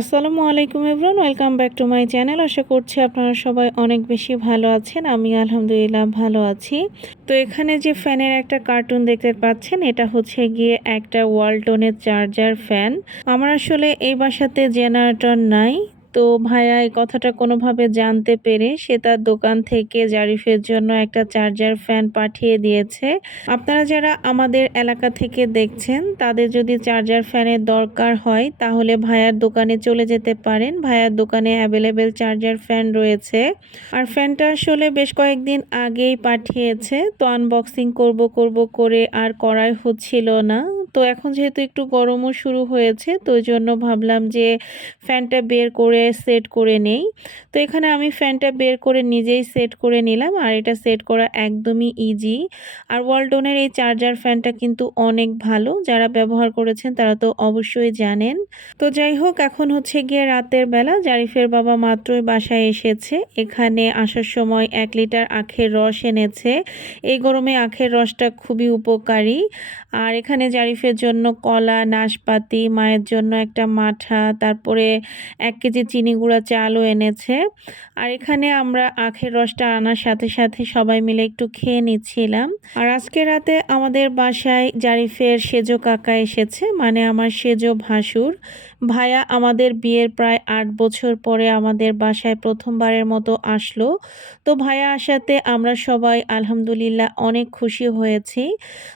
আসসালামু আলাইকুম everyone welcome back to my channel. আশা করছি আপনারা সবাই অনেক বেশি ভালো আছেন, আমি আলহামদুলিল্লাহ ভালো আছি। তো এখানে যে ফ্যানের একটা কার্টুন দেখতে পাচ্ছেন, এটা হচ্ছে গিয়ে একটা ওয়ালটনের চার্জার ফ্যান। আমার আসলে এই বাসাতে জেনারেটর নাই তো ভাইয়া এই কথাটা কোনোভাবে জানতে পেরে সে তার দোকান থেকে জারিফের জন্য একটা চার্জার ফ্যান পাঠিয়ে দিয়েছে। আপনারা যারা আমাদের এলাকা থেকে দেখছেন, তাদের যদি চার্জার ফ্যানের দরকার হয়, তাহলে ভাইয়ার দোকানে চলে যেতে পারেন। ভাইয়ার দোকানে অ্যাভেলেবেল চার্জার ফ্যান রয়েছে। আর ফ্যানটা আসলে বেশ কয়েকদিন আগেই পাঠিয়েছে। তো আনবক্সিং করব করব করে আর করাই হচ্ছিল না। তো এখন যেহেতু একটু গরমও শুরু হয়েছে, তো জন্য ভাবলাম যে ফ্যানটা বের করে সেট করে নেই। তো এখানে আমি ফ্যানটা বের করে নিজেই সেট করে নিলাম, আর এটা সেট করা একদমই ইজি আর ওয়ালটনের এই চার্জার ফ্যানটা কিন্তু অনেক ভালো, যারা ব্যবহার করেছেন তারা তো অবশ্যই জানেন। তো যাই হোক, এখন হচ্ছে গিয়ে রাতের বেলা, জারিফের বাবা মাত্রই বাসায় এসেছে। এখানে আসার সময় এক লিটার আখের রস এনেছে। এই গরমে আখের রসটা খুবই উপকারী। আর এখানে জারিফের জন্য কলা, নাশপাতি, মায়ের জন্য একটা মাঠা, তারপরে এক কেজি চিনি গুঁড়া চালও এনেছে। আর এখানে আমরা আখের রসটা আনার সাথে সাথে সবাই মিলে একটু খেয়ে নিচ্ছিলাম। আর আজকে রাতে আমাদের বাসায় জারিফের সেজো কাকা এসেছে মানে আমার সেজো ভাসুর। ভাইয়া আমাদের বিয়ের প্রায় আট বছর পরে আমাদের বাসায় প্রথমবারের মতো আসলো। তো ভাইয়া আসাতে আমরা সবাই আলহামদুলিল্লাহ অনেক খুশি হয়েছি।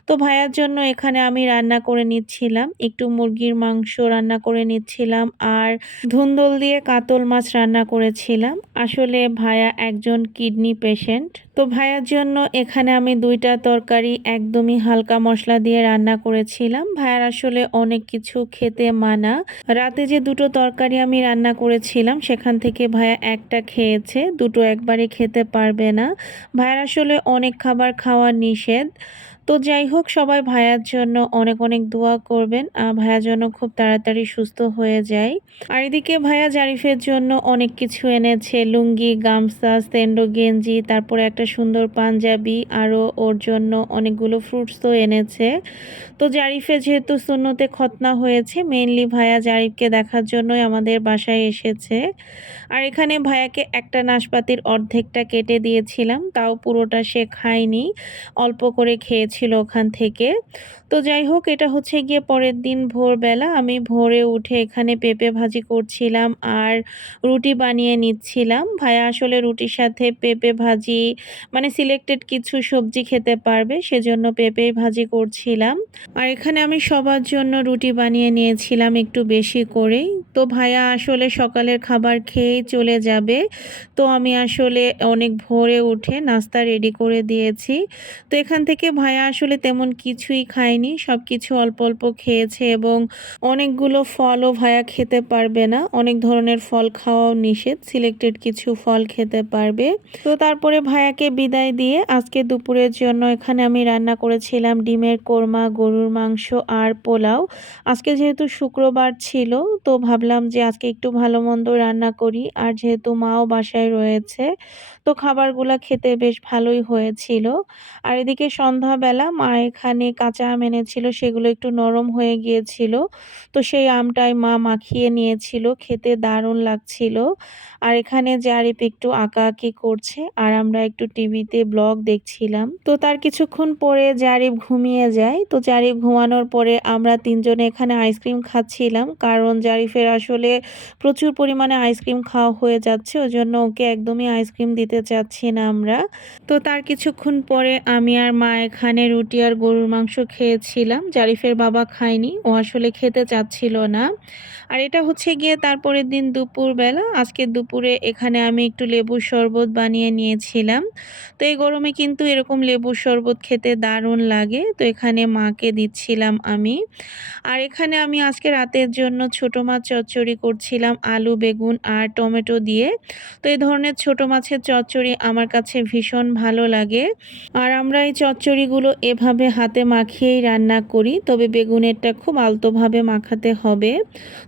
তো ভাইয়ার জন্য এখানে আমি রান্না করে নিচ্ছিলাম, একটু মুরগির মাংস রান্না করে নিচ্ছিলাম আর ধুন্দল দিয়ে কাতল মাছ রান্না করেছিলাম। আসলে ভাইয়া একজন কিডনি পেশেন্ট তো ভাইয়ার জন্য এখানে আমি দুইটা তরকারি একদমই হালকা মশলা দিয়ে রান্না করেছিলাম। ভাইয়ার আসলে অনেক কিছু খেতে মানা। রাতে যে দুটো তরকারি আমি রান্না করেছিলাম, সেখান থেকে ভাইয়া একটা খেয়েছে, দুটো একবারে খেতে পারবে না। ভাইয়ার আসলে অনেক খাবার খাওয়া নিষেধ। তো যাই হোক, সবাই ভাইয়ার জন্য অনেক অনেক দোয়া করবেন। ভাইয়ার জন্য খুব তাড়াতাড়ি সুস্থ হয়ে যায়। আর এদিকে ভাইয়া জারিফের জন্য অনেক কিছু এনেছে। লুঙ্গি, গামছা সেন্ডো গেঞ্জি, তারপরে একটা সুন্দর পাঞ্জাবি, আরও ওর জন্য অনেকগুলো ফ্রুটসও এনেছে। তো জারিফে যেহেতু শূন্যতে খতনা হয়েছে মেনলি ভাইয়া জারিফকে দেখার জন্যই আমাদের বাসায় এসেছে। আর এখানে ভাইয়াকে একটা নাশপাতির অর্ধেকটা কেটে দিয়েছিলাম, তাও পুরোটা সে খায়নি। অল্প করে খেয়েছিল ওখান থেকে। তো যাই হোক, এটা হচ্ছে গিয়ে পরের দিন ভোরবেলা। আমি ভোরে উঠে এখানে পেঁপে ভাজি করছিলাম আর রুটি বানিয়ে নিচ্ছিলাম। ভাইয়া আসলে রুটির সাথে পেঁপে ভাজি মানে সিলেক্টেড কিছু সবজি খেতে পারবে, সেজন্য পেঁপে ভাজি করছিলাম। আর এখানে আমি সবার জন্য রুটি বানিয়ে নিয়েছিলাম একটু বেশি করেই। তো ভাইয়া আসলে সকালের খাবার খেয়েই চলে যাবে। তো আমি আসলে অনেক ভোরে উঠে নাস্তা রেডি করে দিয়েছি। তো এখান থেকে ভাইয়া আসলে তেমন কিছুই খায়নি। সব কিছু অল্প অল্প খেয়েছে এবং অনেকগুলো ফলও ভাইয়া খেতে পারবে না। অনেক ধরনের ফল খাওয়াও নিষেধ। সিলেক্টেড কিছু ফল খেতে পারবে। তো তারপরে ভাইয়াকে বিদায় দিয়ে আজকে দুপুরের জন্য এখানে আমি রান্না করেছিলাম ডিমের কোরমা, গরুর মাংস আর পোলাও। আজকে যেহেতু শুক্রবার ছিল, তো ভাবলাম যে আজকে একটু ভালো মন্দ রান্না করি। আর যেহেতু মাও বাসায় রয়েছে, তো খাবারগুলো খেতে বেশ ভালোই হয়েছিল। আর এদিকে সন্ধ্যাবেলা মা এখানে কাঁচা আম এনেছিল, সেগুলো একটু নরম হয়ে গিয়েছিল। তো সেই আমটাই মা মাখিয়ে নিয়েছিল, খেতে দারুণ লাগছিল। আর এখানে জারিপ একটু আঁকাআঁকি করছে, আর আমরা একটু টিভিতে ব্লগ দেখছিলাম। তো তার কিছুক্ষণ পরে জারিপ ঘুমিয়ে যায়, তো জারিফ ঘুমানোর পরে আমরা তিনজনে এখানে আইসক্রিম খাচ্ছিলাম। কারণ জারিফের আসলে প্রচুর পরিমাণে আইসক্রিম খাওয়া হয়ে যাচ্ছে ওই জন্য ওকে একদমই আইসক্রিম দিতে চাচ্ছি না আমরা। তো তার কিছুক্ষণ পরে আমি আর মা এখানে রুটি আর গরুর মাংস খেয়েছিলাম, জারিফের বাবা খায়নি, ও আসলে খেতে চাচ্ছিল না। আর এটা হচ্ছে গিয়ে তারপরের দিন দুপুরবেলা, আজকে দুপুরে এখানে আমি একটু লেবুর শরবত বানিয়ে নিয়েছিলাম। তো এই গরমে কিন্তু এরকম লেবুর শরবত খেতে দারুণ লাগে, তো এখানে মাকে দিচ্ছিলাম আমি। আর এখানে আমি আজকে রাতের জন্য ছোট মাছ চচ্চড়ি করছিলাম, আলু, বেগুন আর টমেটো দিয়ে। তো এই ধরনের ছোট মাছের চচ্চড়ি আমার কাছে ভীষণ ভালো লাগে। আর আমরা এই চচ্চড়িগুলো এভাবে হাতে মাখিয়েই রান্না করি, তবে বেগুনেরটা খুব আলতোভাবে মাখাতে হবে।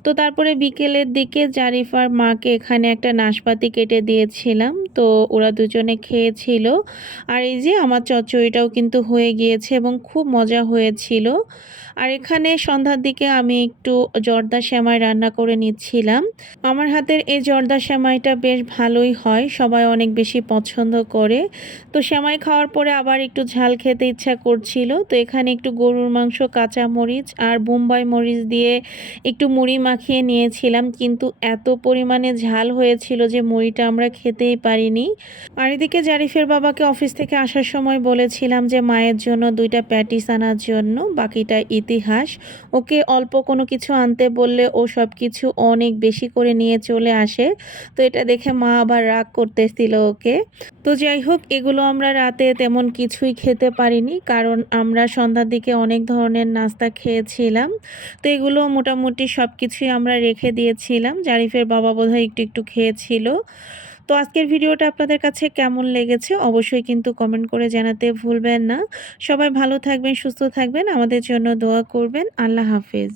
তো তারপরে বিকেলের দিকে জারিফার মাকে এখানে একটা নাশপাতি কেটে দিয়েছিলাম, তো ওরা দুজনে খেয়েছিল। আর এই যে আমার চচ্চড়িটাও কিন্তু হয়ে গিয়েছে এবং খুব মজা হয়েছিল। আর এখানে সন্ধ্যার দিকে আমি একটু জর্দা শ্যামায় রান্না করে নিচ্ছিলাম। আমার হাতের এই জর্দা সেমাইটা বেশ ভালোই হয়, সবাই অনেক বেশি পছন্দ করে। তো সেমাই খাওয়ার পরে আবার একটু ঝাল খেতে ইচ্ছা করছিল। তো এখানে একটু গরুর মাংস কাঁচা মরিচ আর বোম্বাই মরিচ দিয়ে একটু মুড়ি মাখিয়ে নিয়েছিলাম। কিন্তু এত পরিমাণে ঝাল হয়েছিল যে মুড়িটা আমরা খেতেই পারিনি। আর এদিকে জারিফের বাবাকে অফিস থেকে আসার সময় বলেছিলাম যে মায়ের জন্য দুইটা প্যাটিস আনার জন্য, বাকিটা ইতিহাস। ওকে অল্প কোনো কিছু আনতে বললে ও সব কিছু অনেক বেশি করে নিয়ে চলে আসে। তো এটা দেখে মা আবার রাগ করতেছিল ওকে। তো যাই হোক, এগুলো আমরা রাতে তেমন কিছুই খেতে পারিনি, কারণ আমরা সন্ধ্যার দিকে অনেক ধরনের নাস্তা খেয়েছিলাম। তো এগুলো মোটামুটি সব কিছুই আমরা রেখে দিয়েছিলাম। জারিফের বাবা বোধহয় একটু একটু খেয়েছিল। তো আজকের ভিডিওটা আপনাদের কাছে কেমন লেগেছে অবশ্যই কিন্তু কমেন্ট করে জানাতে ভুলবেন না। সবাই ভালো থাকবেন, সুস্থ থাকবেন। আমাদের জন্য দোয়া করবেন। আল্লাহ হাফেজ।